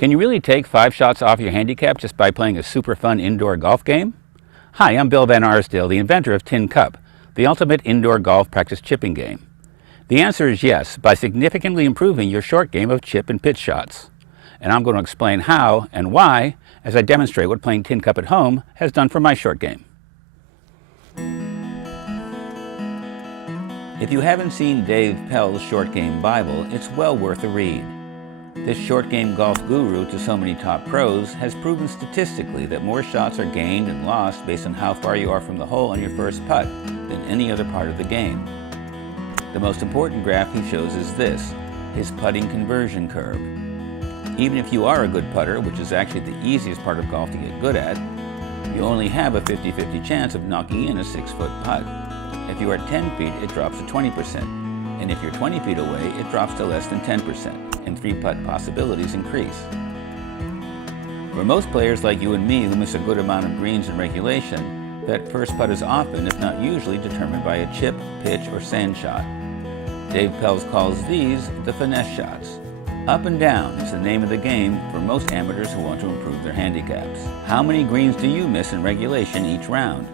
Can you really take 5 shots off your handicap just by playing a super fun indoor golf game? Hi, I'm Bill Van Arsdale, the inventor of Tin Cup, the ultimate indoor golf practice chipping game. The answer is yes, by significantly improving your short game of chip and pitch shots. And I'm going to explain how and why as I demonstrate what playing Tin Cup at home has done for my short game. If you haven't seen Dave Pell's Short Game Bible, it's well worth a read. This short game golf guru to so many top pros has proven statistically that more shots are gained and lost based on how far you are from the hole on your first putt than any other part of the game. The most important graph he shows is this, his putting conversion curve. Even if you are a good putter, which is actually the easiest part of golf to get good at, you only have a 50-50 chance of knocking in a 6-foot putt. If you are 10 feet, it drops to 20%, and if you're 20 feet away, it drops to less than 10%. And 3-putt possibilities increase. For most players like you and me who miss a good amount of greens in regulation, that first putt is often, if not usually, determined by a chip, pitch, or sand shot. Dave Pells calls these the finesse shots. Up and down is the name of the game for most amateurs who want to improve their handicaps. How many greens do you miss in regulation each round?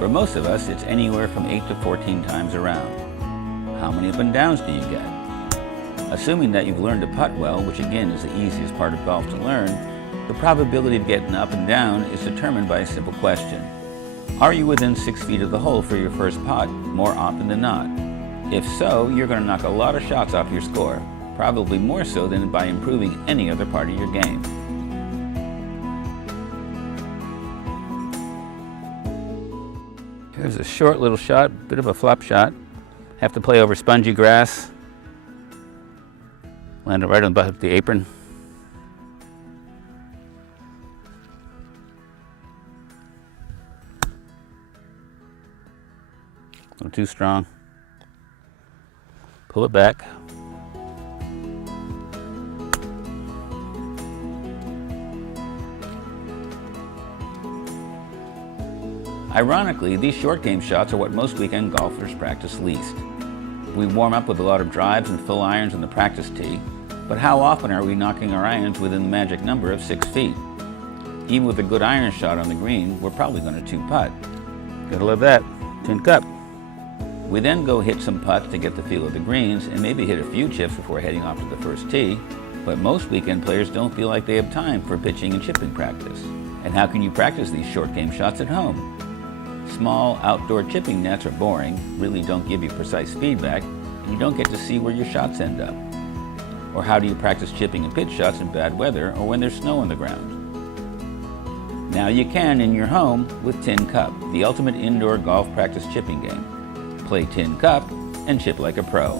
For most of us, it's anywhere from 8 to 14 times around. How many up and downs do you get? Assuming that you've learned to putt well, which again is the easiest part of golf to learn, the probability of getting up and down is determined by a simple question. Are you within 6 feet of the hole for your first putt more often than not? If so, you're going to knock a lot of shots off your score, probably more so than by improving any other part of your game. Here's a short little shot, bit of a flop shot. Have to play over spongy grass. Landed right on the butt of the apron. A little too strong. Pull it back. Ironically, these short game shots are what most weekend golfers practice least. We warm up with a lot of drives and full irons on the practice tee, but how often are we knocking our irons within the magic number of 6 feet? Even with a good iron shot on the green, we're probably going to 2-putt. Gotta love that. Tin Cup. We then go hit some putts to get the feel of the greens and maybe hit a few chips before heading off to the first tee, but most weekend players don't feel like they have time for pitching and chipping practice. And how can you practice these short game shots at home? Small outdoor chipping nets are boring, really don't give you precise feedback, and you don't get to see where your shots end up. Or how do you practice chipping and pitch shots in bad weather or when there's snow on the ground? Now you can in your home with Tin Cup, the ultimate indoor golf practice chipping game. Play Tin Cup and chip like a pro.